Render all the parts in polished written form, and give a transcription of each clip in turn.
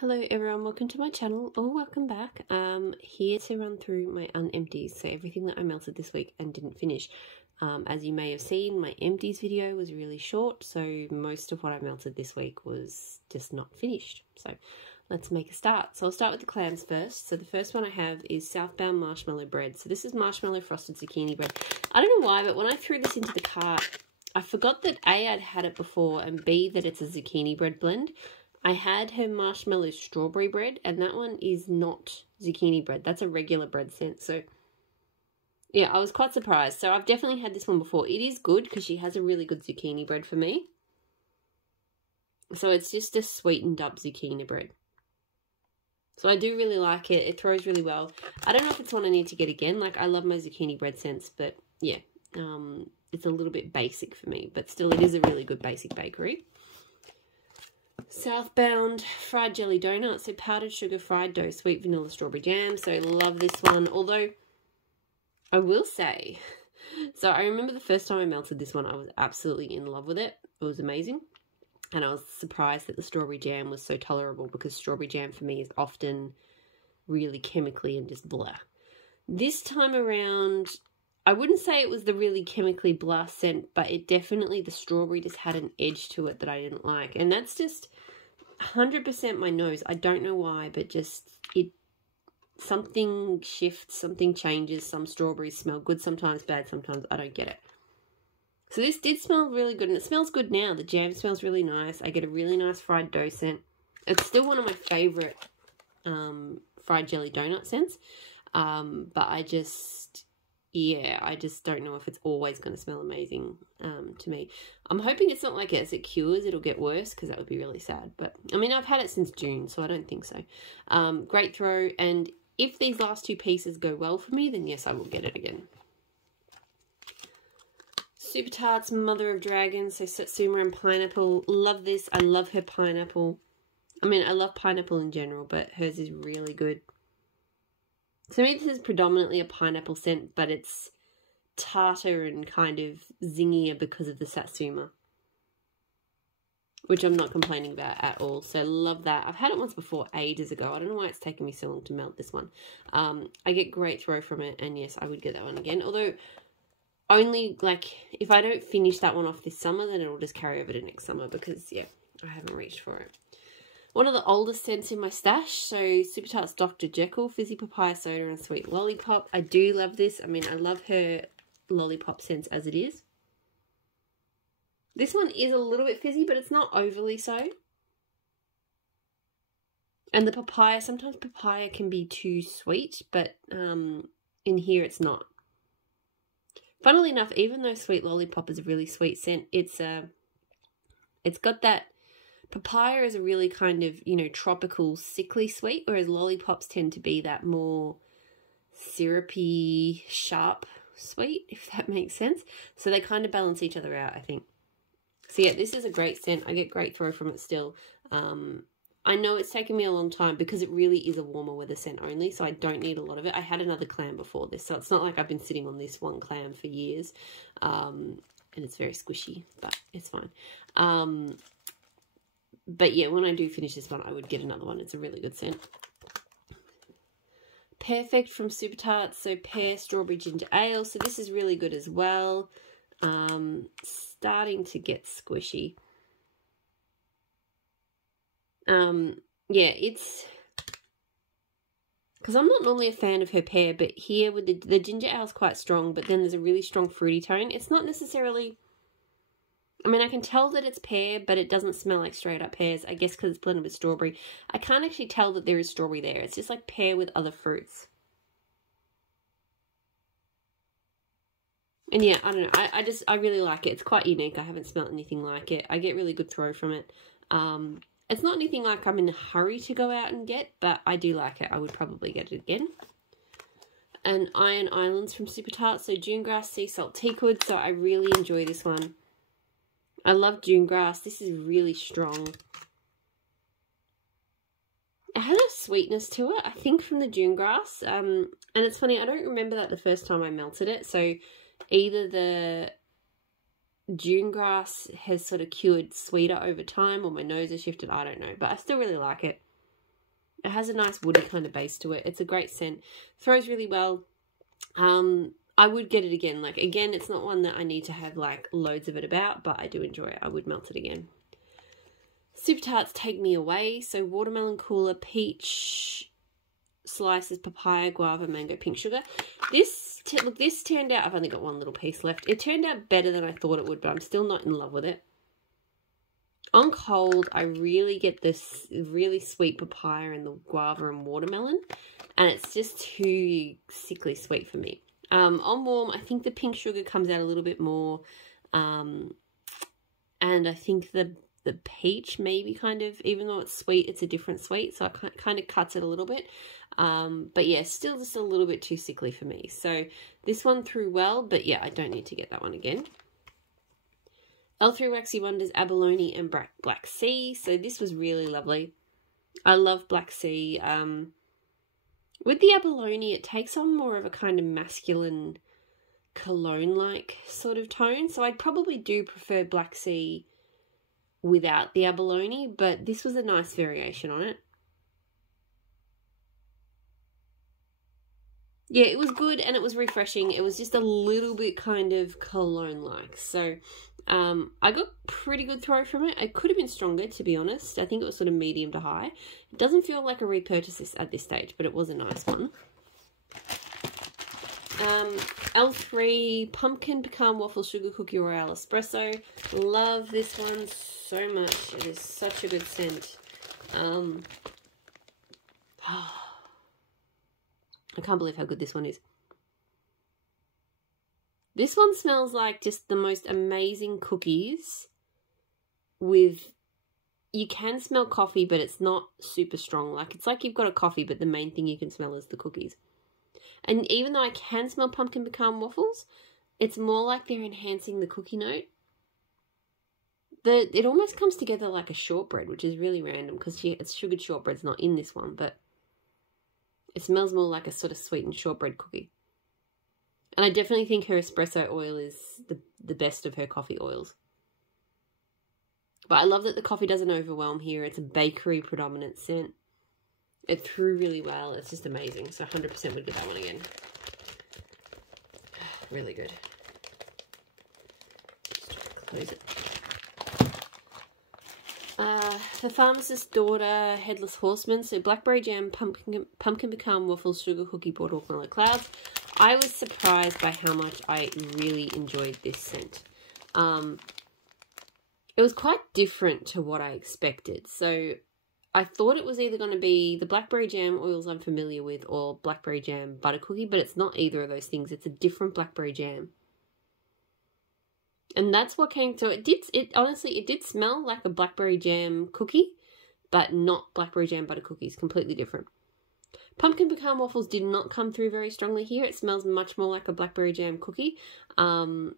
Hello everyone, welcome to my channel, or welcome back. Here to run through my unempties, so everything that I melted this week and didn't finish. As you may have seen, my empties video was really short, so most of what I melted this week was just not finished. So let's make a start. So I'll start with the clams first. So the first one I have is Southbound marshmallow bread. So this is marshmallow frosted zucchini bread. I don't know why, but when I threw this into the cart, I forgot that A, I'd had it before, and B, that it's a zucchini bread blend. I had her marshmallow strawberry bread, and that one is not zucchini bread. That's a regular bread scent. So, yeah, I was quite surprised. So, I've definitely had this one before. It is good because she has a really good zucchini bread for me. So, it's just a sweetened up zucchini bread. So, I do really like it. It throws really well. I don't know if it's one I need to get again. Like, I love my zucchini bread scents, but, yeah, it's a little bit basic for me. But still, it is a really good basic bakery. Southbound fried jelly donut, so powdered sugar fried dough, sweet vanilla strawberry jam. So I love this one, although I will say, so I remember the first time I melted this one, I was absolutely in love with it. It was amazing, and I was surprised that the strawberry jam was so tolerable, because strawberry jam for me is often really chemically and just blah. This time around, I wouldn't say it was the really chemically blah scent, but it definitely, the strawberry just had an edge to it that I didn't like. And that's just 100% my nose. I don't know why, but just something shifts, something changes. Some strawberries smell good, sometimes bad, sometimes I don't get it. So this did smell really good, and it smells good now. The jam smells really nice. I get a really nice fried dough scent. It's still one of my favorite fried jelly donut scents, but I just don't know if it's always going to smell amazing to me. I'm hoping it's not like as it cures, it'll get worse, because that would be really sad. But, I mean, I've had it since June, so I don't think so. Great throw, and if these last two pieces go well for me, then yes, I will get it again. Super Tarts, Mother of Dragons, so Satsuma and pineapple. Love this. I love her pineapple. I mean, I love pineapple in general, but hers is really good. To me, this is predominantly a pineapple scent, but it's tartar and kind of zingier because of the Satsuma, which I'm not complaining about at all. So love that. I've had it once before, ages ago. I don't know why it's taken me so long to melt this one. I get great throw from it, and yes, I would get that one again. Although, only, like, if I don't finish that one off this summer, then it'll just carry over to next summer, because, yeah, I haven't reached for it. One of the oldest scents in my stash, so Super Tarts Dr. Jekyll, Fizzy Papaya Soda and Sweet Lollipop. I do love this. I mean, I love her lollipop scents as it is. This one is a little bit fizzy, but it's not overly so. And the papaya, sometimes papaya can be too sweet, but in here it's not. Funnily enough, even though Sweet Lollipop is a really sweet scent, it's got that. Papaya is a really kind of, you know, tropical, sickly sweet, whereas lollipops tend to be that more syrupy, sharp sweet, if that makes sense. So they kind of balance each other out, I think. So yeah, this is a great scent. I get great throw from it still. I know it's taken me a long time because it really is a warmer weather scent only, so I don't need a lot of it. I had another clam before this, so it's not like I've been sitting on this one clam for years. And it's very squishy, but it's fine. But yeah, when I do finish this one, I would get another one. It's a really good scent. Perfect from Super Tarts. So pear, strawberry, ginger ale. So this is really good as well. Starting to get squishy. Yeah, it's... because I'm not normally a fan of her pear, but here with the ginger ale is quite strong, but then there's a really strong fruity tone. It's not necessarily... I mean, I can tell that it's pear, but it doesn't smell like straight up pears. I guess because it's blended with strawberry. I can't actually tell that there is strawberry there. It's just like pear with other fruits. And yeah, I don't know. I really like it. It's quite unique. I haven't smelled anything like it. I get really good throw from it. It's not anything like I'm in a hurry to go out and get, but I do like it. I would probably get it again. And Iron Islands from Super Tarts. So June grass, sea salt, teakwood. So I really enjoy this one. I love June grass. This is really strong. It has a sweetness to it, I think, from the June grass. And it's funny, I don't remember that the first time I melted it. So either the June grass has sort of cured sweeter over time, or my nose has shifted, I don't know. But I still really like it. It has a nice woody kind of base to it. It's a great scent. Throws really well. I would get it again. Like, again, it's not one that I need to have, like, loads of it about, but I do enjoy it. I would melt it again. Super Tarts Take Me Away. So, watermelon cooler, peach slices, papaya, guava, mango, pink sugar. This turned out, I've only got one little piece left. It turned out better than I thought it would, but I'm still not in love with it. On cold, I really get this really sweet papaya and the guava and watermelon, and it's just too sickly sweet for me. On warm, I think the pink sugar comes out a little bit more, and I think the peach maybe kind of, even though it's sweet, it's a different sweet, so it kind of cuts it a little bit. But yeah, still just a little bit too sickly for me. So this one threw well, but yeah, I don't need to get that one again. L3 Waxy Wonders Abalone and Black Sea. So this was really lovely. I love Black Sea. With the abalone, it takes on more of a kind of masculine cologne-like sort of tone. So I'd probably do prefer Black Sea without the abalone, but this was a nice variation on it. Yeah, it was good and it was refreshing. It was just a little bit kind of cologne-like. So I got pretty good throw from it. It could have been stronger, to be honest. I think it was sort of medium to high. It doesn't feel like a repurchase at this stage, but it was a nice one. L3 Pumpkin Pecan Waffle Sugar Cookie Royale Espresso. Love this one so much. It is such a good scent. I can't believe how good this one is. This one smells like just the most amazing cookies with, you can smell coffee, but it's not super strong. Like, it's like you've got a coffee, but the main thing you can smell is the cookies. And even though I can smell pumpkin pecan waffles, it's more like they're enhancing the cookie note. It almost comes together like a shortbread, which is really random because it's sugared shortbread's not in this one, but it smells more like a sort of sweetened shortbread cookie. And I definitely think her espresso oil is the best of her coffee oils. But I love that the coffee doesn't overwhelm here. It's a bakery predominant scent. It threw really well. It's just amazing. So 100% would get that one again. Really good. Just try to close it. The Pharmacist's Daughter Headless Horseman. So Blackberry Jam, Pumpkin Pecan Waffles, Sugar Cookie, Boardwalk Mellow Clouds. I was surprised by how much I really enjoyed this scent. It was quite different to what I expected. So I thought it was either going to be the Blackberry Jam oils I'm familiar with or Blackberry Jam Butter Cookie, but it's not either of those things. It's a different Blackberry Jam. And that's what came to it. Honestly, it did smell like a Blackberry Jam cookie, but not Blackberry Jam Butter Cookies. Completely different. Pumpkin Pecan Waffles did not come through very strongly here. It smells much more like a Blackberry Jam cookie. So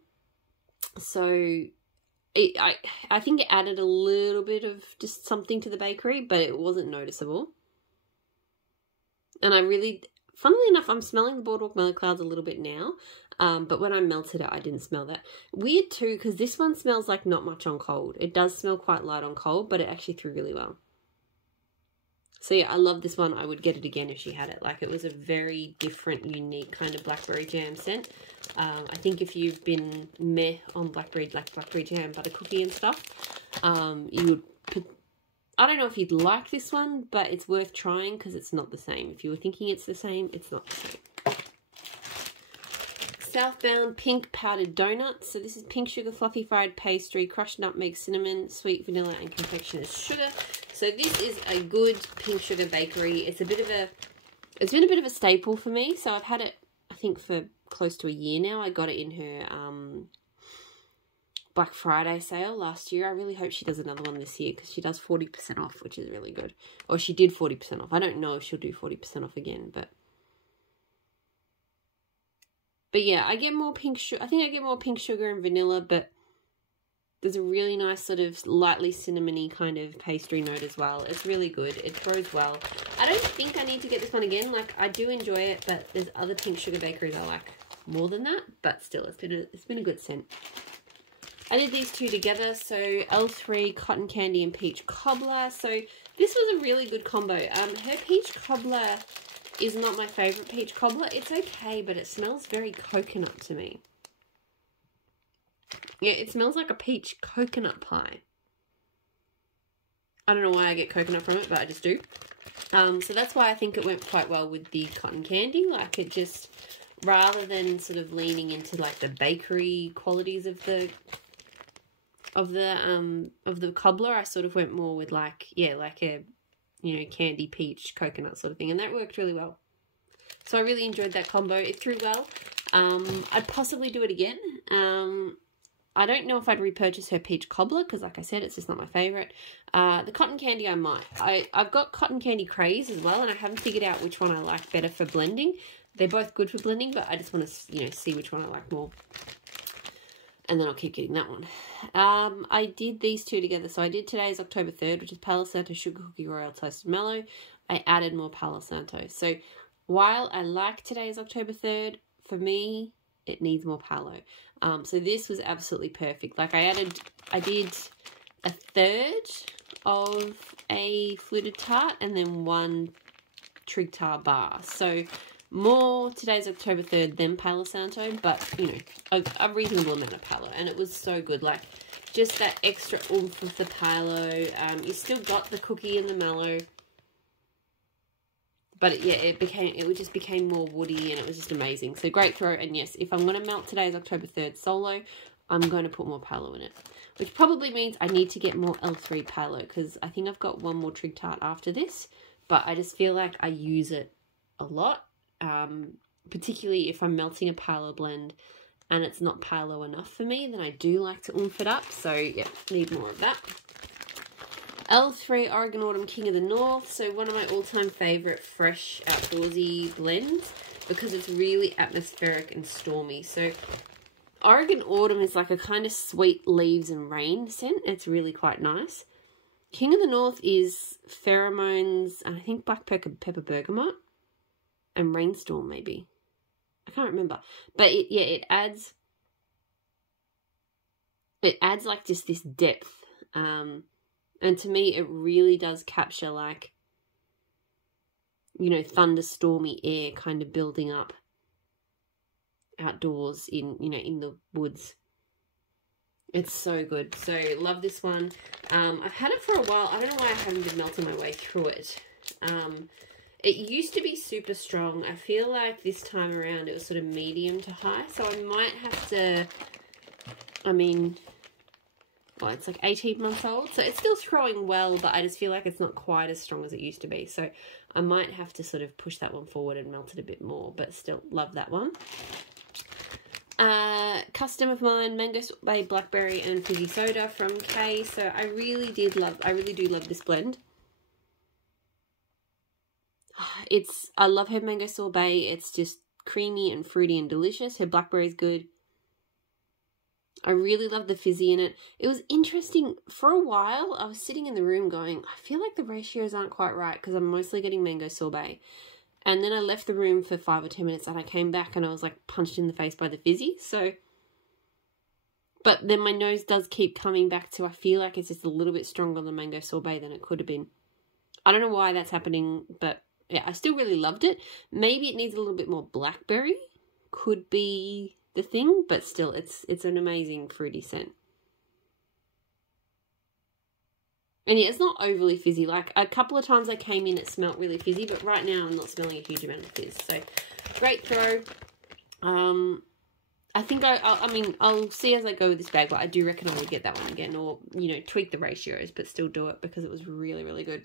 I think it added a little bit of just something to the bakery, but it wasn't noticeable. And I really, funnily enough, I'm smelling the Boardwalk Mellow Clouds a little bit now. But when I melted it, I didn't smell that. Weird too, because this one smells like not much on cold. It does smell quite light on cold, but it actually threw really well. So yeah, I love this one. I would get it again if she had it. Like, it was a very different, unique kind of Blackberry Jam scent. I think if you've been meh on Blackberry Jam Butter Cookie and stuff, you would, I don't know if you'd like this one, but it's worth trying because it's not the same. If you were thinking it's the same, it's not the same. Southbound Pink Powdered Donuts. So this is pink sugar, fluffy fried pastry, crushed nutmeg, cinnamon, sweet vanilla, and confectioner's sugar. So this is a good pink sugar bakery. It's been a bit of a staple for me. So I've had it, I think, for close to a year now. I got it in her Black Friday sale last year. I really hope she does another one this year because she does 40% off, which is really good. Or she did 40% off. I don't know if she'll do 40% off again, but yeah, I get more pink sugar. I think I get more pink sugar and vanilla, but there's a really nice sort of lightly cinnamony kind of pastry note as well. It's really good. It throws well. I don't think I need to get this one again. Like, I do enjoy it, but there's other pink sugar bakeries I like more than that. But still, it's been a good scent. I did these two together, so L3 cotton candy and peach cobbler. So this was a really good combo. Her peach cobbler is not my favourite peach cobbler. It's okay, but it smells very coconut to me. Yeah, it smells like a peach coconut pie. I don't know why I get coconut from it, but I just do. So that's why I think it went quite well with the cotton candy. Like, it just, rather than sort of leaning into like the bakery qualities of the cobbler, I sort of went more with like, yeah, like a, you know, candy peach coconut sort of thing, and that worked really well. So I really enjoyed that combo. It threw well. I'd possibly do it again. I don't know if I'd repurchase her peach cobbler because, like I said, it's just not my favourite. The cotton candy I might. I've got cotton candy craze as well, and I haven't figured out which one I like better for blending. They're both good for blending, but I just want to, you know, see which one I like more. And then I'll keep getting that one. I did these two together. So I did today's October 3rd, which is Palo Santo Sugar Cookie Royale Toasted Mellow. I added more Palo Santo. So while I like today's October 3rd, for me, it needs more Palo. So this was absolutely perfect. Like, I did a third of a fluted tart and then one trig tart bar. So more today's October 3rd than Palo Santo, but, you know, a reasonable amount of Palo. And it was so good. Like, just that extra oomph of the Palo. You still got the cookie and the mellow. But it just became more woody, and it was just amazing. So great throw. And yes, if I'm going to melt today's October 3rd solo, I'm going to put more Palo in it. Which probably means I need to get more L3 Palo, because I think I've got one more trig tart after this. But I just feel like I use it a lot. Particularly if I'm melting a Palo blend and it's not Palo enough for me, then I do like to oomph it up. So yeah, need more of that. L3 Oregon Autumn King of the North. So one of my all-time favourite fresh outdoorsy blends, because it's really atmospheric and stormy. So Oregon Autumn is like a kind of sweet leaves and rain scent. It's really quite nice. King of the North is pheromones, and I think black pepper bergamot and rainstorm maybe. I can't remember. But it adds like just this depth. And to me, it really does capture, like, you know, thunderstormy air kind of building up outdoors in, you know, in the woods. It's so good. So love this one. I've had it for a while. I don't know why I haven't been melting my way through it. It used to be super strong. I feel like this time around it was sort of medium to high. So I might have to, I mean, well, it's like 18 months old, so it's still throwing well, but I just feel like it's not quite as strong as it used to be. So I might have to sort of push that one forward and melt it a bit more, but still love that one. Custom of mine, mango sorbet, blackberry, and fizzy soda from Kay. So I really do love this blend. I love her mango sorbet. It's just creamy and fruity and delicious. Her blackberry's good. I really love the fizzy in it. It was interesting. For a while, I was sitting in the room going, I feel like the ratios aren't quite right because I'm mostly getting mango sorbet. And then I left the room for 5 or 10 minutes and I came back and I was like punched in the face by the fizzy. So, but then my nose does keep coming back to, I feel like it's just a little bit stronger than mango sorbet than it could have been. I don't know why that's happening, but yeah, I still really loved it. Maybe it needs a little bit more blackberry. Could be the thing, but still, it's an amazing fruity scent. And yeah, it's not overly fizzy. Like, a couple of times I came in, it smelled really fizzy, but right now I'm not smelling a huge amount of fizz. So, great throw. I think I mean, I'll see as I go with this bag, but I do reckon I will get that one again, or, you know, tweak the ratios, but still do it because it was really, really good.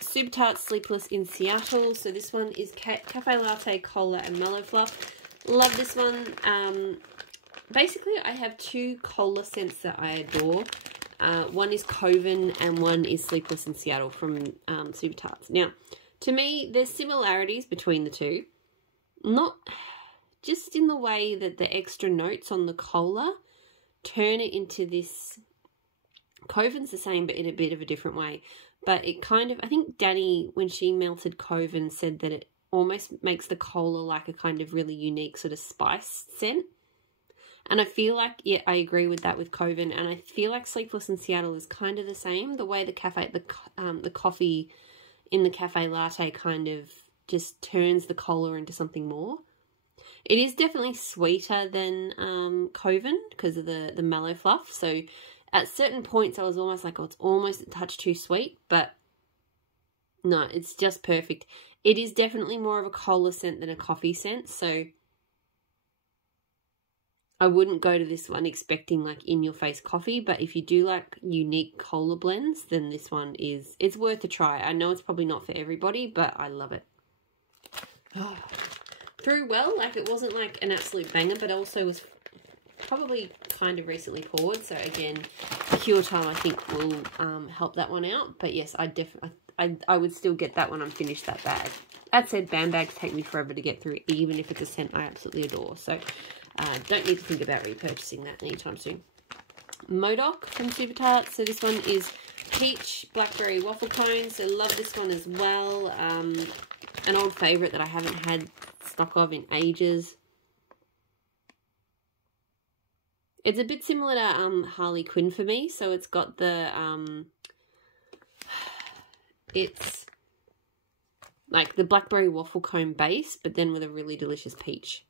Super Tarts Sleepless in Seattle. So this one is Cafe Latte, Cola, and Mellow Fluff. Love this one. Basically, I have 2 cola scents that I adore. One is Coven and one is Sleepless in Seattle from Super Tarts. Now, to me, there's similarities between the two. Not just in the way that the extra notes on the cola turn it into this. Coven's the same, but in a bit of a different way. But it kind of, I think Danny, when she melted Coven, said that it almost makes the cola like a kind of really unique sort of spice scent. And I feel like, yeah, I agree with that with Coven, and I feel like Sleepless in Seattle is kind of the same. The way the coffee in the cafe latte kind of just turns the cola into something more. It is definitely sweeter than Coven because of the Mellow Fluff. So at certain points I was almost like, oh, it's almost a touch too sweet, but no, it's just perfect. It is definitely more of a cola scent than a coffee scent, so I wouldn't go to this one expecting like in-your-face coffee, but if you do like unique cola blends, then this one it's worth a try. I know it's probably not for everybody, but I love it. Oh. Through well, like it wasn't like an absolute banger, but also was probably kind of recently poured. So again, cure time I think will help that one out. But yes, I would still get that when I'm finished that bag. That said, BAM bags take me forever to get through, even if it's a scent I absolutely adore. So don't need to think about repurchasing that anytime soon. Modok from Super Tarts. So this one is peach blackberry waffle cone. So love this one as well. An old favourite that I haven't had stock of in ages. It's a bit similar to Harley Quinn for me. So it's got the it's like the blackberry waffle cone base, but then with a really delicious peach.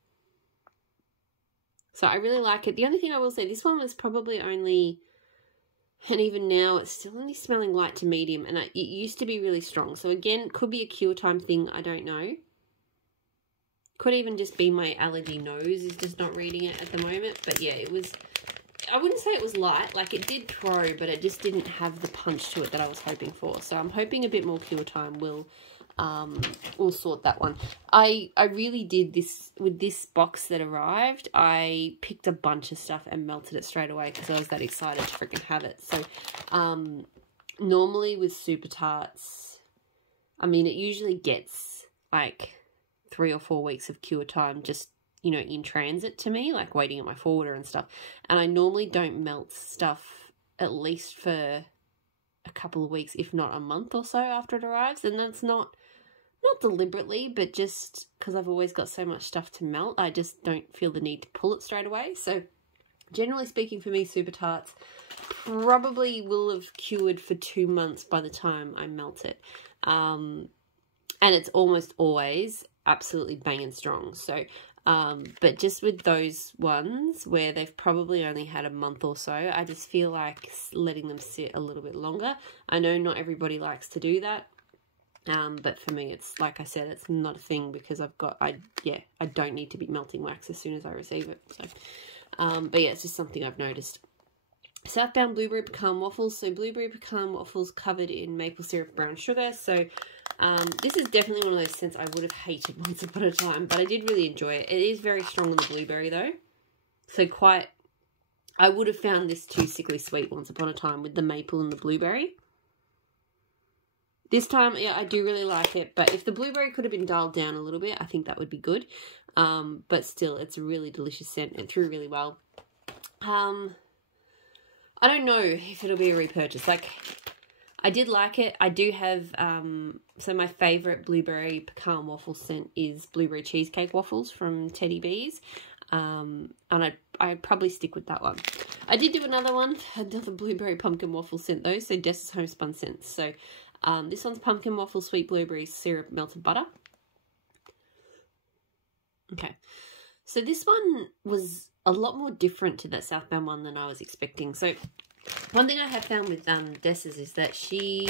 So I really like it. The only thing I will say, this one was probably only, and even now it's still only smelling light to medium, and it used to be really strong. So again, could be a cure time thing, I don't know. Could even just be my allergy nose is just not reading it at the moment. But yeah, it was, I wouldn't say it was light. Like it did throw, but it just didn't have the punch to it that I was hoping for. So I'm hoping a bit more cure time will sort that one. I really did this with this box that arrived. I picked a bunch of stuff and melted it straight away because I was that excited to freaking have it. So normally with Super Tarts, I mean, it usually gets like 3 or 4 weeks of cure time just, you know, in transit to me, like waiting at my forwarder and stuff. And I normally don't melt stuff at least for a couple of weeks, if not a month or so after it arrives. And that's not deliberately, but just because I've always got so much stuff to melt, I just don't feel the need to pull it straight away. So generally speaking for me, Super Tarts probably will have cured for 2 months by the time I melt it. And it's almost always absolutely banging strong. So, but just with those ones where they've probably only had a month or so, I just feel like letting them sit a little bit longer. I know not everybody likes to do that. But for me, it's like I said, it's not a thing because I don't need to be melting wax as soon as I receive it. So, but yeah, it's just something I've noticed. Southbound Blueberry Pecan Waffles. So Blueberry Pecan Waffles covered in maple syrup brown sugar. So this is definitely one of those scents I would have hated once upon a time, but I did really enjoy it. It is very strong on the blueberry though. So I would have found this too sickly sweet once upon a time with the maple and the blueberry. This time, yeah, I do really like it, but if the blueberry could have been dialed down a little bit, I think that would be good. But still, it's a really delicious scent. It threw really well. I don't know if it'll be a repurchase. Like, I did like it. I do have, so my favourite blueberry pecan waffle scent is blueberry cheesecake waffles from Teddy B's. And I'd probably stick with that one. I did do another one, another blueberry pumpkin waffle scent though, so Dessa's Homespun Scents. So this one's pumpkin waffle, sweet blueberry syrup, melted butter. Okay, so this one was a lot more different to that Southbound one than I was expecting. So one thing I have found with Dessa's is that she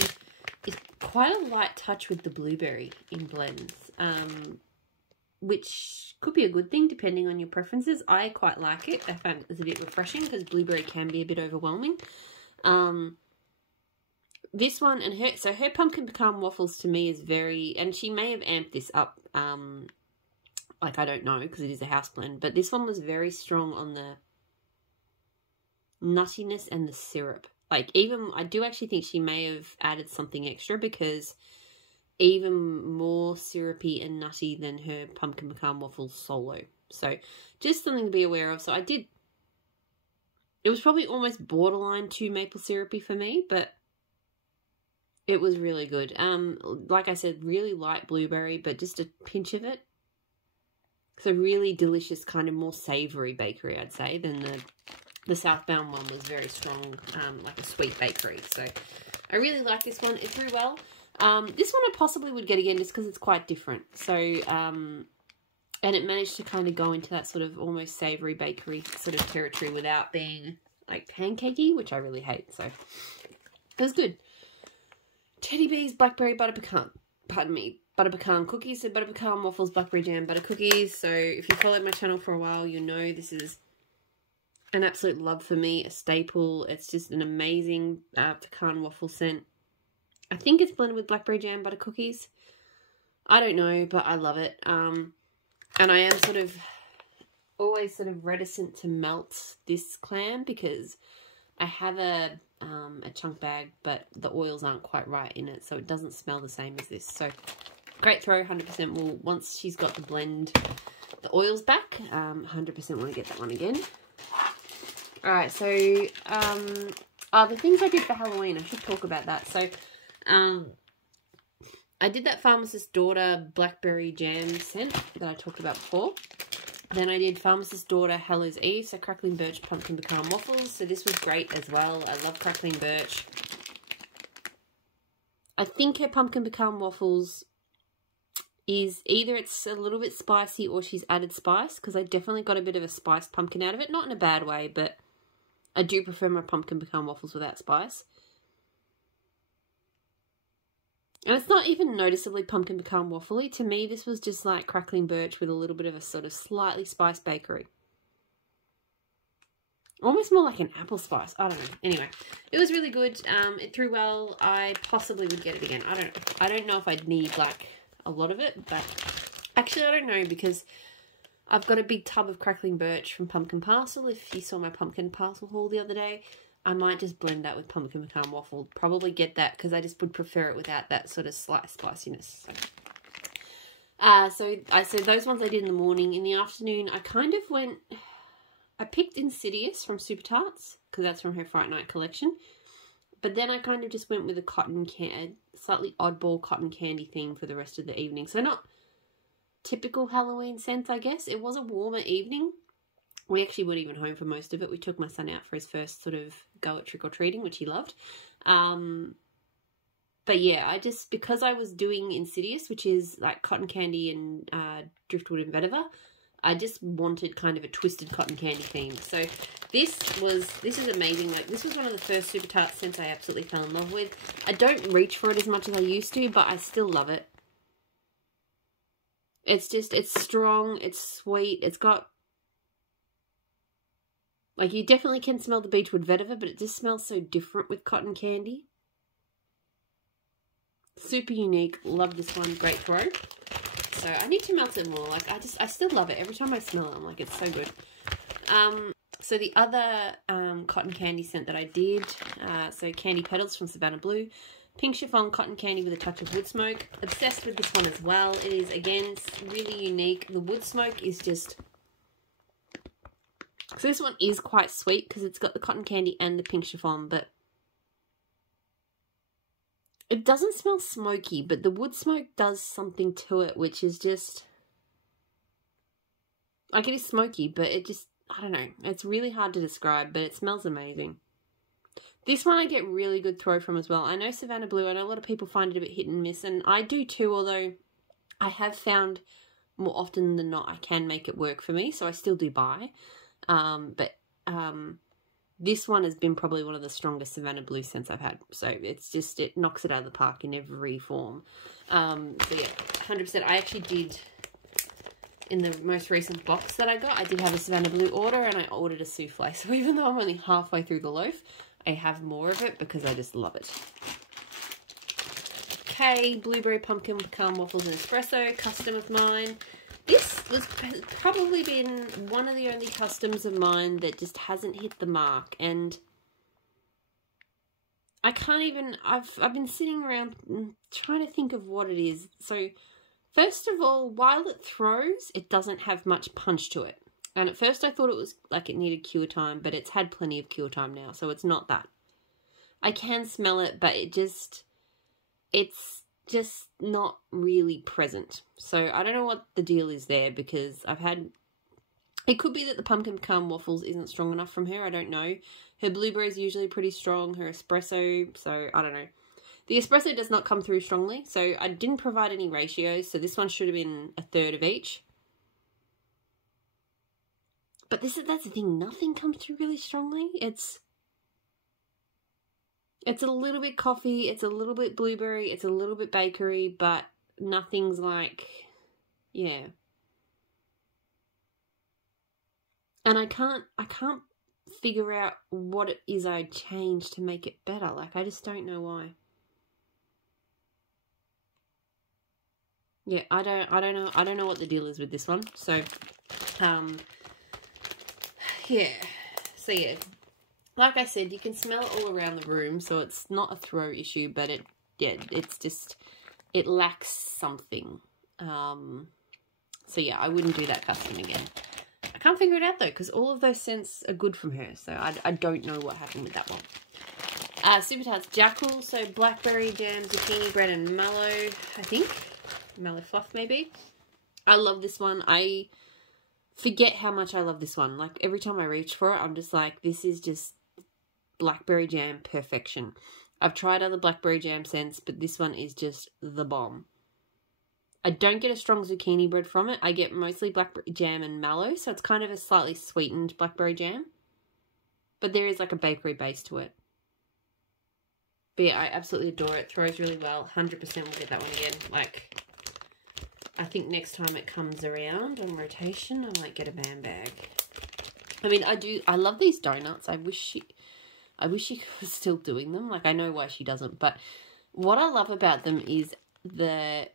is quite a light touch with the blueberry in blends, which could be a good thing depending on your preferences. I quite like it. I find it's a bit refreshing because blueberry can be a bit overwhelming. This one and her pumpkin pecan waffles to me is very, and she may have amped this up, like I don't know because it is a house blend, but this one was very strong on the nuttiness and the syrup. Like even, I do actually think she may have added something extra because even more syrupy and nutty than her pumpkin pecan waffles solo. So just something to be aware of. So it was probably almost borderline too maple syrupy for me, but It was really good. Like I said, really light blueberry, but just a pinch of it. So really delicious, kind of more savoury bakery, I'd say, than the Southbound one was very strong, like a sweet bakery. So I really like this one. It threw well. This one I possibly would get again just because it's quite different. So, and it managed to kind of go into that sort of almost savoury bakery sort of territory without being like pancakey, which I really hate. So it was good. Teddy Bees, Blackberry Butter Pecan. Pardon me. Butter Pecan cookies. So Butter Pecan, Waffles, Blackberry Jam, Butter cookies. So if you followed my channel for a while, you know this is an absolute love for me. A staple. It's just an amazing pecan waffle scent. I think it's blended with Blackberry Jam Butter cookies. I don't know, but I love it. And I am sort of always sort of reticent to melt this clam because I have a chunk bag, but the oils aren't quite right in it, so it doesn't smell the same as this. So great throw, 100%. Well, once she's got the blend, the oils back, 100% want to get that one again. All right, so the things I did for Halloween, I should talk about that. So I did that Pharmacist's Daughter Blackberry Jam scent that I talked about before. Then I did Pharmacist's Daughter Hallows Eve, so Crackling Birch Pumpkin Pecan Waffles. So this was great as well. I love Crackling Birch. I think her Pumpkin Pecan Waffles is either it's a little bit spicy or she's added spice, because I definitely got a bit of a spiced pumpkin out of it. Not in a bad way, but I do prefer my Pumpkin Pecan Waffles without spice. And it's not even noticeably pumpkin pecan waffly. To me, this was just like Crackling Birch with a little bit of a sort of slightly spiced bakery. Almost more like an apple spice. I don't know. Anyway, it was really good. It threw well. I possibly would get it again. I don't know if I'd need like a lot of it, but actually I don't know, because I've got a big tub of Crackling Birch from Pumpkin Parcel. If you saw my Pumpkin Parcel haul the other day, I might just blend that with Pumpkin Pecan Waffle. Probably get that because I just would prefer it without that sort of slight spiciness. So those ones I did in the morning. In the afternoon, I kind of went... I picked Insidious from Super Tarts because that's from her Fright Night collection. But then I kind of just went with a slightly oddball cotton candy theme for the rest of the evening. So not typical Halloween scents, I guess. It was a warmer evening. We actually weren't even home for most of it. We took my son out for his first sort of go at trick-or-treating, which he loved. But yeah, because I was doing Insidious, which is like cotton candy and driftwood and vetiver, I just wanted kind of a twisted cotton candy theme. So this is amazing. Like, this was one of the first Super Tarts scents I absolutely fell in love with. I don't reach for it as much as I used to, but I still love it. It's strong, it's sweet, it's got... Like, you definitely can smell the beechwood vetiver, but it just smells so different with cotton candy. Super unique. Love this one. Great throw. So, I need to melt it more. Like, I still love it. Every time I smell it, I'm like, it's so good. So, the other cotton candy scent that I did, so Candy Petals from Savannah Blue. Pink chiffon cotton candy with a touch of wood smoke. Obsessed with this one as well. It is, again, really unique. The wood smoke is just... So this one is quite sweet because it's got the cotton candy and the pink chiffon, but it doesn't smell smoky, but the wood smoke does something to it, which is just, like, it is smoky, but it just, I don't know, it's really hard to describe, but it smells amazing. This one I get really good throw from as well. I know Savannah Blue, I know a lot of people find it a bit hit and miss, and I do too, although I have found more often than not I can make it work for me, so I still do buy. This one has been probably one of the strongest Savannah Blue scents I've had. So it's just, it knocks it out of the park in every form. So yeah, 100%. I actually did, in the most recent box that I got, I did have a Savannah Blue order and I ordered a souffle. So even though I'm only halfway through the loaf, I have more of it because I just love it. Okay, Blueberry Pumpkin Pecan Waffles and Espresso, custom of mine. This has probably been one of the only customs of mine that just hasn't hit the mark, and I can't even, I've been sitting around trying to think of what it is. So first of all, while it throws, it doesn't have much punch to it. And at first I thought it was like it needed cure time, but it's had plenty of cure time now, so it's not that. I can smell it, but it just, it's just not really present. So I don't know what the deal is there, because I've had... It could be that the pumpkin pecan waffles isn't strong enough from her. I don't know. Her blueberries usually pretty strong. Her espresso, so I don't know. The espresso does not come through strongly, so I didn't provide any ratios, so this one should have been a third of each. But that's the thing, nothing comes through really strongly. It's a little bit coffee, it's a little bit blueberry, it's a little bit bakery, but nothing's like, yeah. And I can't figure out what it is I changed to make it better. Like, I just don't know why. Yeah, I don't know what the deal is with this one. So, yeah. So yeah, like I said, you can smell it all around the room, so it's not a throw issue, but it's just, it lacks something. So yeah, I wouldn't do that custom again. I can't figure it out though, because all of those scents are good from her, so I don't know what happened with that one. Super Tarts Jekyll, so Blackberry Jam, Zucchini Bread, and Mellow, I think. Mellow Fluff, maybe. I love this one. I forget how much I love this one. Like, every time I reach for it, I'm just like, this is just Blackberry Jam perfection. I've tried other Blackberry Jam scents, but this one is just the bomb. I don't get a strong zucchini bread from it. I get mostly Blackberry Jam and Mallow, so it's kind of a slightly sweetened Blackberry Jam. But there is like a bakery base to it. But yeah, I absolutely adore it. Throws really well. 100% will get that one again. Like, I think next time it comes around on rotation, I might get a Bam bag. I mean, I love these donuts. I wish she was still doing them. Like, I know why she doesn't, but what I love about them is the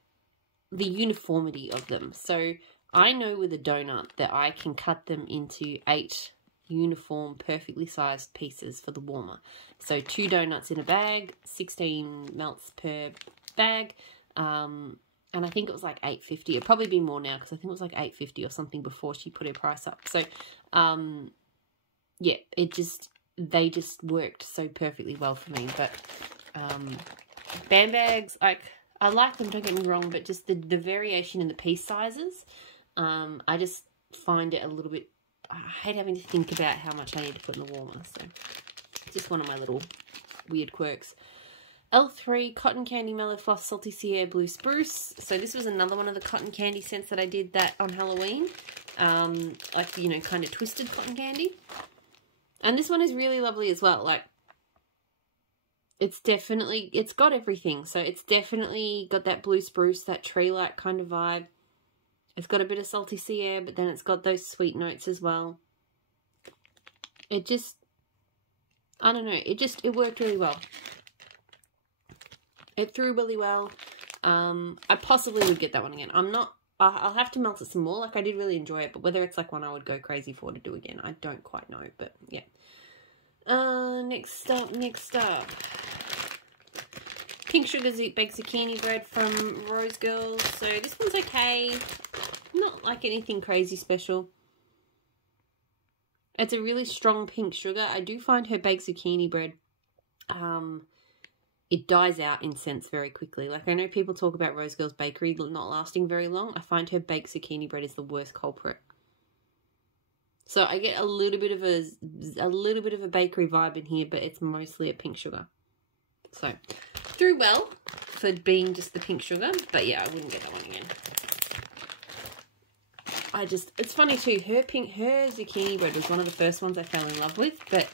uniformity of them. So I know with a donut that I can cut them into 8 uniform, perfectly sized pieces for the warmer. So 2 donuts in a bag, 16 melts per bag, and I think it was like $8.50. It'll probably be more now, because I think it was like $8.50 or something before she put her price up. So, yeah, they just worked so perfectly well for me. But Bam bags, like, I like them, don't get me wrong, but just the variation in the piece sizes, I just find it a little bit, I hate having to think about how much I need to put in the warmer. So, it's just one of my little weird quirks. L3 Cotton Candy Mellow Fluff Salty Sierra Blue Spruce. So this was another one of the cotton candy scents that I did that on Halloween. Like, you know, kind of twisted cotton candy. And this one is really lovely as well. Like, it's got everything. So it's definitely got that blue spruce, that tree-like kind of vibe. It's got a bit of salty sea air, but then it's got those sweet notes as well. It just, I don't know, it worked really well. It threw really well. I possibly would get that one again. I'll have to melt it some more. Like, I did really enjoy it, but whether it's like one I would go crazy for to do again, I don't quite know, but yeah. Next up. Pink Sugar Baked Zucchini Bread from Rose Girls. So this one's okay. Not like anything crazy special. It's a really strong pink sugar. I do find her baked zucchini bread, it dies out in scents very quickly. Like, I know people talk about Rose Girls Bakery not lasting very long. I find her baked zucchini bread is the worst culprit. So I get a little bit of a bakery vibe in here, but it's mostly a pink sugar. So, threw well for being just the pink sugar, but yeah, I wouldn't get that one again. It's funny too, her zucchini bread was one of the first ones I fell in love with, but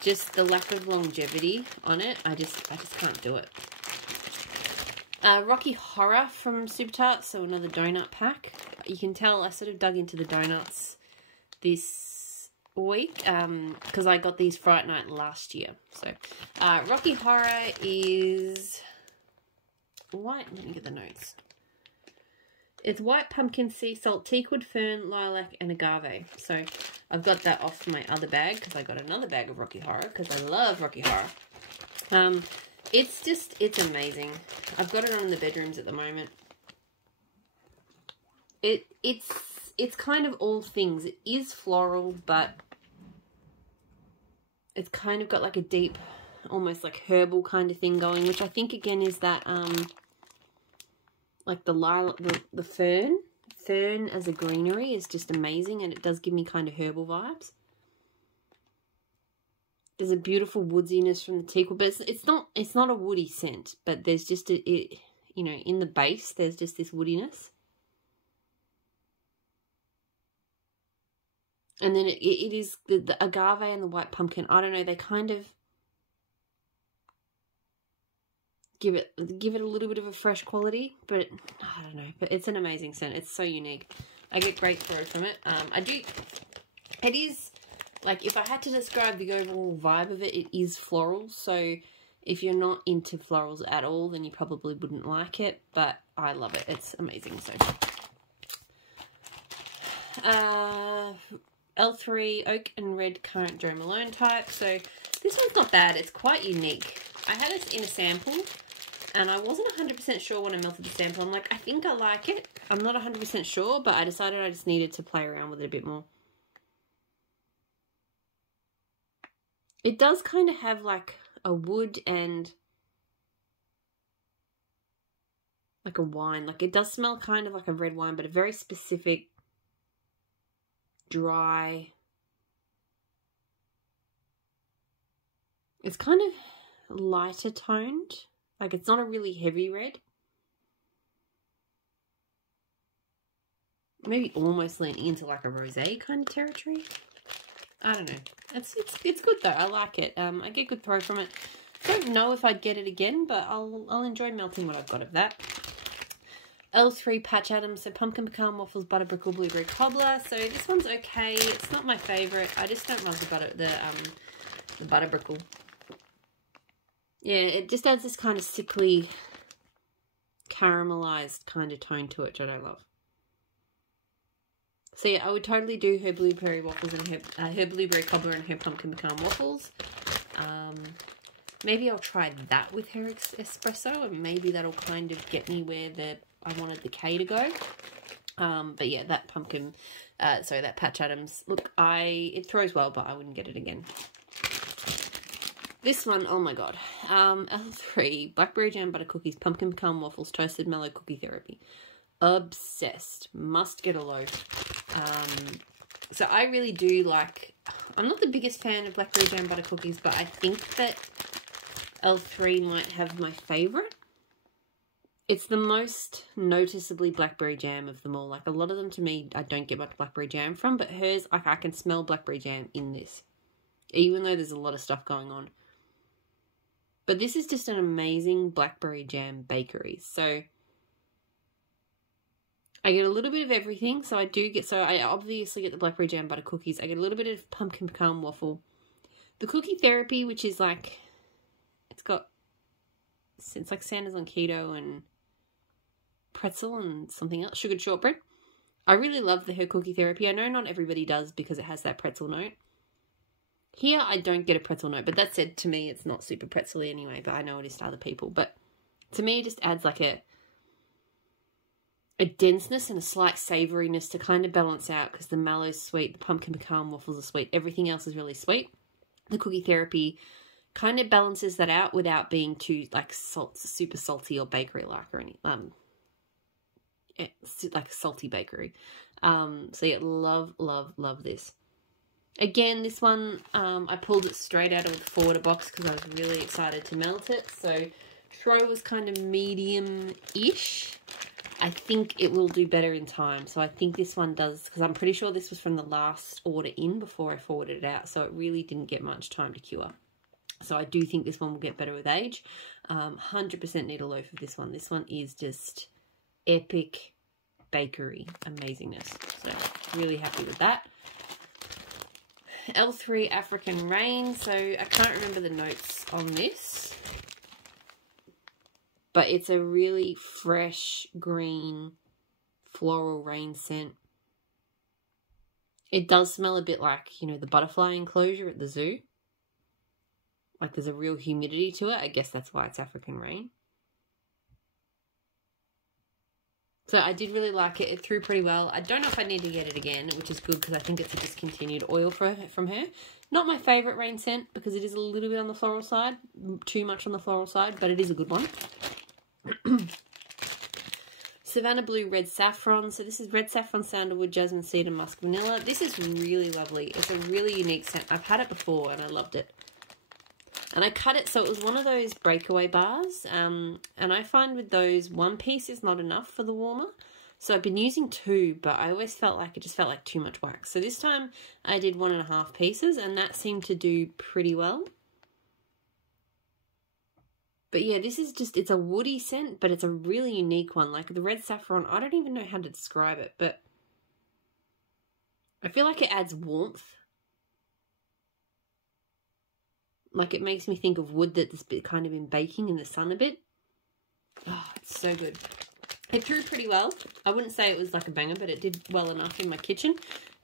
just the lack of longevity on it, I just can't do it. Rocky Horror from Super Tarts, so another donut pack. You can tell I sort of dug into the donuts this week, because I got these Fright Night last year. So, Rocky Horror is white. Let me get the notes. It's white pumpkin, sea salt, teakwood, fern, lilac, and agave. So I've got that off my other bag because I got another bag of Rocky Horror because I love Rocky Horror. It's amazing. I've got it on in the bedrooms at the moment. It's kind of all things. It is floral, but it's kind of got like a deep almost like herbal kind of thing going, which I think again is that like the fern as a greenery is just amazing, and it does give me kind of herbal vibes. There's a beautiful woodsiness from the teak wood, but it's not a woody scent, but there's just you know, in the base there's just this woodiness. And then it is the agave and the white pumpkin. I don't know, they kind of give it a little bit of a fresh quality, but I don't know. But it's an amazing scent. It's so unique. I get great throw from it. It is, like, if I had to describe the overall vibe of it, it is floral. So if you're not into florals at all, then you probably wouldn't like it. But I love it. It's amazing. So L3 Oak and Red Currant Joe Malone type. So this one's not bad. It's quite unique. I had it in a sample, and I wasn't 100% sure when I melted the sample. I'm like, I think I like it. I'm not 100% sure, but I decided I just needed to play around with it a bit more. It does kind of have like a wood and like a wine. Like, it does smell kind of like a red wine, but a very specific, dry. It's kind of lighter toned. Like, it's not a really heavy red. Maybe almost leaning into like a rosé kind of territory. I don't know. It's good though. I like it. I get good throw from it. Don't know if I'd get it again, but I'll enjoy melting what I've got of that. L3 Patch Adams, so pumpkin pecan waffles, butterbrickle, blueberry cobbler. So this one's okay. It's not my favorite. I just don't love the butterbrickle. Yeah, it just adds this kind of sickly caramelized kind of tone to it, which I don't love. So yeah, I would totally do her blueberry waffles and her blueberry cobbler and her pumpkin pecan waffles. Maybe I'll try that with her espresso, and maybe that'll kind of get me where I wanted the K to go. But yeah, that that Patch Adams, look, it throws well, but I wouldn't get it again. This one, oh my god. L3 Blackberry Jam Butter Cookies, Pumpkin Pecan Waffles, Toasted Mellow Cookie Therapy. Obsessed. Must get a loaf. So I really do like, I'm not the biggest fan of Blackberry Jam Butter Cookies, but I think that L3 might have my favourite. It's the most noticeably blackberry jam of them all. Like, a lot of them, to me, I don't get much blackberry jam from, but hers, like, I can smell blackberry jam in this, even though there's a lot of stuff going on. But this is just an amazing blackberry jam bakery. So I get a little bit of everything. So I obviously get the blackberry jam butter cookies. I get a little bit of pumpkin pecan waffle. The cookie therapy, which is like, it's like Santa's on keto and pretzel and something else, sugared shortbread. I really love her cookie therapy. I know not everybody does because it has that pretzel note. Here, I don't get a pretzel note, but that said, to me, it's not super pretzel-y anyway, but I know it is to other people. But to me, it just adds like a denseness and a slight savouriness to kind of balance out, because the Mellow's sweet, the pumpkin pecan waffles are sweet, everything else is really sweet. The cookie therapy kind of balances that out without being too like super salty or bakery-like or any like a salty bakery. So yeah, love this. Again, this one, I pulled it straight out of the forwarder box because I was really excited to melt it. So throw was kind of medium-ish. I think it will do better in time. So I think this one does, because I'm pretty sure this was from the last order in before I forwarded it out. So it really didn't get much time to cure. So I do think this one will get better with age. 100% need a loaf of this one. This one is just epic bakery amazingness. So really happy with that. L3 African Rain. So I can't remember the notes on this, but it's a really fresh green floral rain scent. It does smell a bit like, you know, the butterfly enclosure at the zoo. Like there's a real humidity to it. I guess that's why it's African Rain. So I did really like it. It threw pretty well. I don't know if I need to get it again, which is good because I think it's a discontinued oil from her. Not my favourite rain scent because it is a little bit on the floral side. Too much on the floral side, but it is a good one. Savannah Blue Red Saffron. So this is Red Saffron, Sandalwood, Jasmine Seed and Musk Vanilla. This is really lovely. It's a really unique scent. I've had it before and I loved it. And I cut it so it was one of those breakaway bars. And I find with those, one piece is not enough for the warmer. So I've been using 2, but I always felt like it just felt like too much wax. So this time I did 1.5 pieces and that seemed to do pretty well. But yeah, this is just, it's a woody scent, but it's a really unique one. Like the Red Saffron, I don't even know how to describe it, but I feel like it adds warmth. Like it makes me think of wood that's kind of been baking in the sun a bit. Oh, it's so good. It threw pretty well. I wouldn't say it was like a banger, but it did well enough in my kitchen.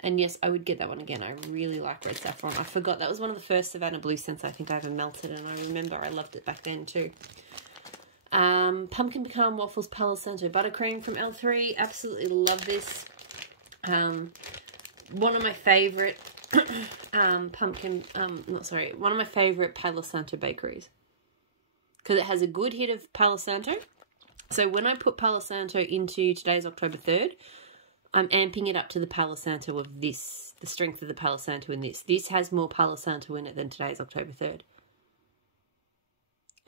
And yes, I would get that one again. I really like Red Saffron. I forgot that was one of the first Savannah Blue scents I think I ever melted, and I remember I loved it back then too. Pumpkin Pecan Waffles Palo Santo Buttercream from L3. Absolutely love this. One of my favourite one of my favourite Palo Santo bakeries. Because it has a good hit of Palo Santo. So when I put Palo Santo into today's October 3rd, I'm amping it up to the Palo Santo of this, the strength of the Palo Santo in this. This has more Palo Santo in it than today's October 3rd.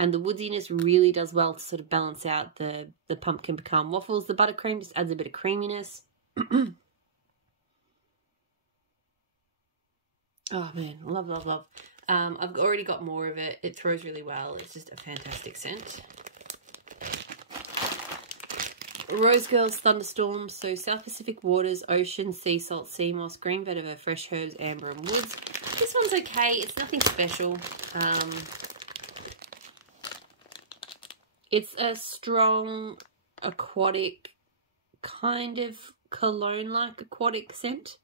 And the woodiness really does well to sort of balance out the pumpkin pecan waffles. The buttercream just adds a bit of creaminess. Oh man, love, love, love. I've already got more of it. It throws really well. It's just a fantastic scent. Rose Girls Thunderstorms. So South Pacific Waters, Ocean, Sea Salt, Sea Moss, Green Vetiver, Fresh Herbs, Amber and Woods. This one's okay. It's nothing special. It's a strong, aquatic, kind of cologne-like aquatic scent.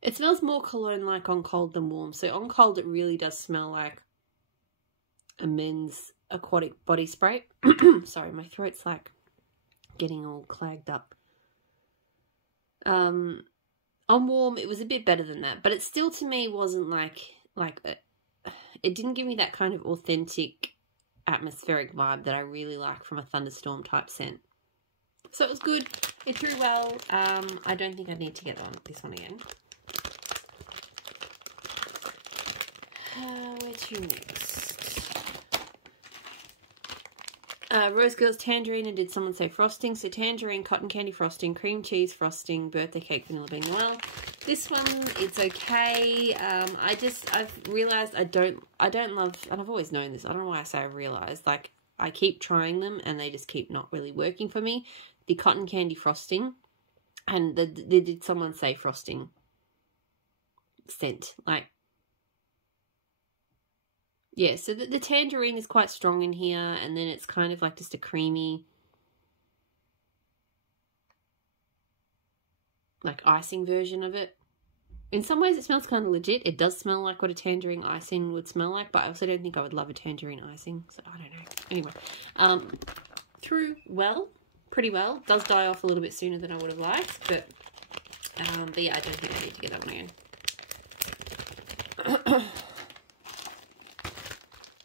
It smells more cologne-like on cold than warm. So on cold, it really does smell like a men's aquatic body spray. Sorry, my throat's like getting all clagged up. On warm, it was a bit better than that, but it still to me wasn't like it didn't give me that kind of authentic atmospheric vibe that I really like from a thunderstorm type scent. So it was good. It threw well. I don't think I need to get this one again. Where to next? Rose Girls Tangerine, and did someone say frosting? So tangerine, cotton candy frosting, cream cheese frosting, birthday cake, vanilla bean Noel. This one, it's okay. I've realised I don't love, and I've always known this, I don't know why I say I realised, like, I keep trying them and they just keep not really working for me. The cotton candy frosting, and did someone say frosting scent, like, yeah, so the tangerine is quite strong in here, and then it's kind of like just a creamy, like icing version of it. In some ways it smells kind of legit. It does smell like what a tangerine icing would smell like, but I also don't think I would love a tangerine icing, so I don't know. Anyway, through well, pretty well. Does die off a little bit sooner than I would have liked, but yeah, I don't think I need to get that one again.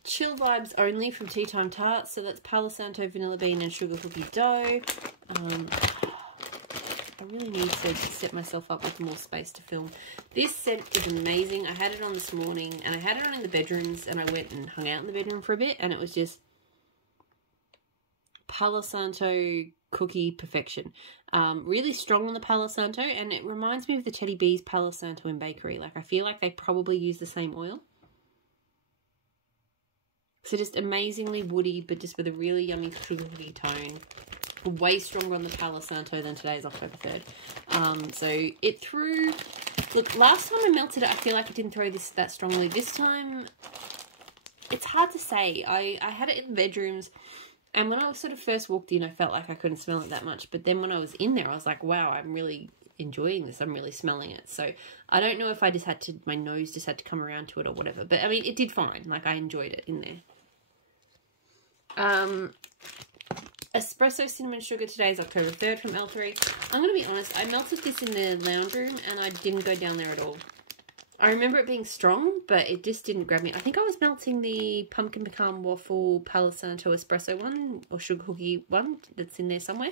Chill Vibes Only from Tea Time Tarts. So that's Palo Santo, vanilla bean and sugar cookie dough. I really need to set myself up with more space to film. This scent is amazing. I had it on this morning and I had it on in the bedrooms, and I went and hung out in the bedroom for a bit, and it was just Palo Santo cookie perfection. Really strong on the Palo Santo, and it reminds me of the Teddy Bees Palo Santo in bakery. Like, I feel like they probably use the same oil. So just amazingly woody, but just with a really yummy sugary tone. Way stronger on the Palo Santo than today's October 3rd. So it threw... Look, last time I melted it, I feel like it didn't throw this that strongly. This time, it's hard to say. I had it in the bedrooms, and when I sort of first walked in, I felt like I couldn't smell it that much. But then when I was in there, I was like, wow, I'm really enjoying this. I'm really smelling it. So I don't know if I just had to... My nose just had to come around to it or whatever. But, I mean, it did fine. Like, I enjoyed it in there. Espresso Cinnamon Sugar today is October 3rd from L3. I'm going to be honest, I melted this in the lounge room and I didn't go down there at all. I remember it being strong, but it just didn't grab me. I think I was melting the Pumpkin Pecan Waffle Palo Santo Espresso one, or Sugar Cookie one that's in there somewhere.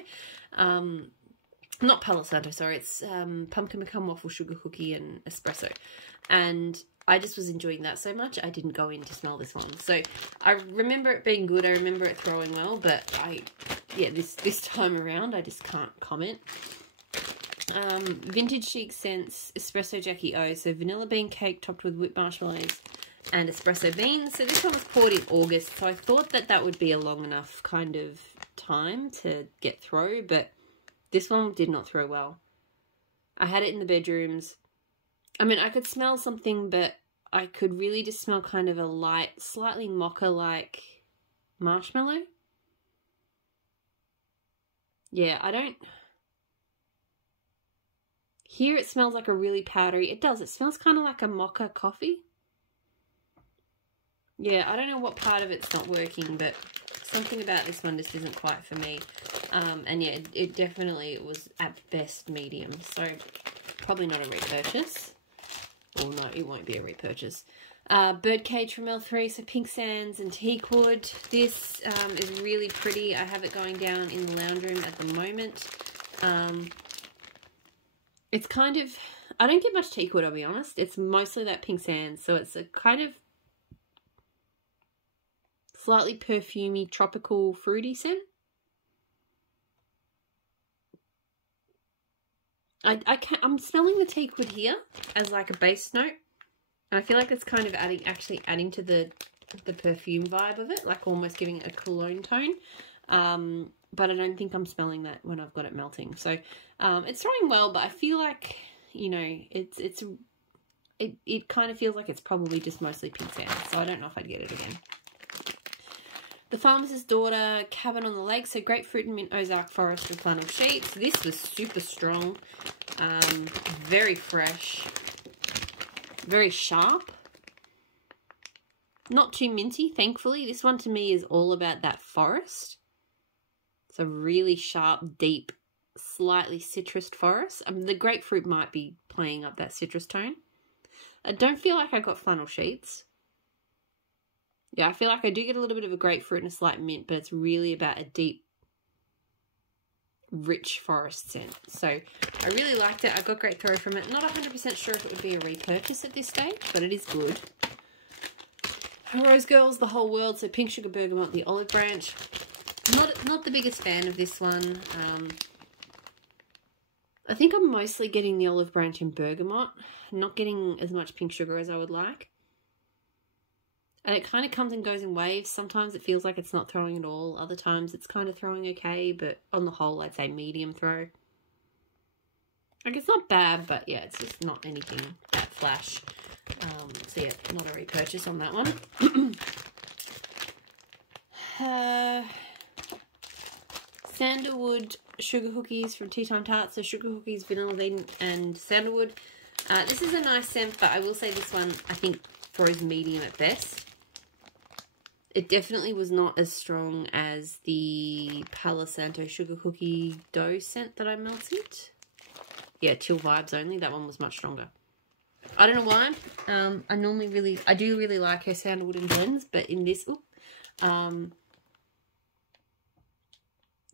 Not Palo Santo, sorry. It's Pumpkin Pecan Waffle, Sugar Cookie, and Espresso. And I just was enjoying that so much, I didn't go in to smell this one. So I remember it being good. I remember it throwing well, but this time around, I just can't comment. Vintage Chic Scents Espresso Jackie O. So vanilla bean cake topped with whipped marshmallows and espresso beans. So this one was poured in August. So I thought that that would be a long enough kind of time to get through, but this one did not throw well. I had it in the bedrooms. I mean, I could smell something, but I could really just smell kind of a light, slightly mocha-like marshmallow. Yeah, I don't... Here it smells like a really powdery... It does. It smells kind of like a mocha coffee. Yeah, I don't know what part of it's not working, but something about this one just isn't quite for me. And yeah, it definitely was at best medium. So probably not a repurchase. Or no, it won't be a repurchase. Birdcage from L3, so pink sands and teakwood. This is really pretty. I have it going down in the lounge room at the moment. It's kind of, I don't get much teakwood, I'll be honest. It's mostly that pink sand, so it's a kind of slightly perfumey, tropical, fruity scent. I'm smelling the teakwood here as like a base note. And I feel like it's kind of actually adding to the perfume vibe of it, like almost giving it a cologne tone. But I don't think I'm smelling that when I've got it melting. So it's throwing well, but I feel like, you know, it kind of feels like it's probably just mostly pink sand. So I don't know if I'd get it again. The Farmer's Daughter Cabin on the Lake. So grapefruit and mint Ozark Forest and flannel sheets. This was super strong. Very fresh. Very sharp. Not too minty, thankfully. This one to me is all about that forest. It's a really sharp, deep, slightly citrused forest. The grapefruit might be playing up that citrus tone. I don't feel like I got flannel sheets. Yeah, I feel like I do get a little bit of a grapefruit and a slight mint, but it's really about a deep, rich forest scent. So I really liked it. I got great throw from it. Not 100% sure if it would be a repurchase at this stage, but it is good. Rose Girls, The Whole World. So pink sugar bergamot, the olive branch. Not the biggest fan of this one. I think I'm mostly getting the olive branch and bergamot. Not getting as much pink sugar as I would like. And it kind of comes and goes in waves. Sometimes it feels like it's not throwing at all. Other times it's kind of throwing okay, but on the whole, I'd say medium throw. Like, it's not bad, but yeah, it's just not anything that flash. So yeah, not a repurchase on that one. Sandalwood sugar cookies from Tea Time Tarts. So sugar cookies, vanilla bean, and sandalwood. This is a nice scent, but I will say this one, I think, throws medium at best. It definitely was not as strong as the Palo Santo sugar cookie dough scent that I melted. Yeah, chill vibes only. That one was much stronger. I don't know why. I do really like her sandalwood and blends, but in this,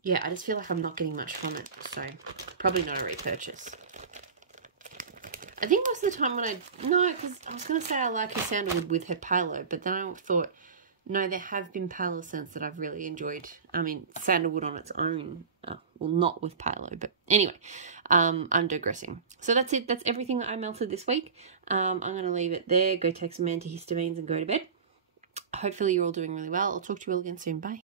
yeah, I just feel like I'm not getting much from it, so probably not a repurchase. I think most of the time because I was going to say I like her sandalwood with her Palo, but then I thought, no, there have been Palo scents that I've really enjoyed. I mean, sandalwood on its own, well, not with Palo, but anyway, I'm digressing. So that's it. That's everything that I melted this week. I'm going to leave it there, go take some antihistamines and go to bed. Hopefully you're all doing really well. I'll talk to you all again soon. Bye.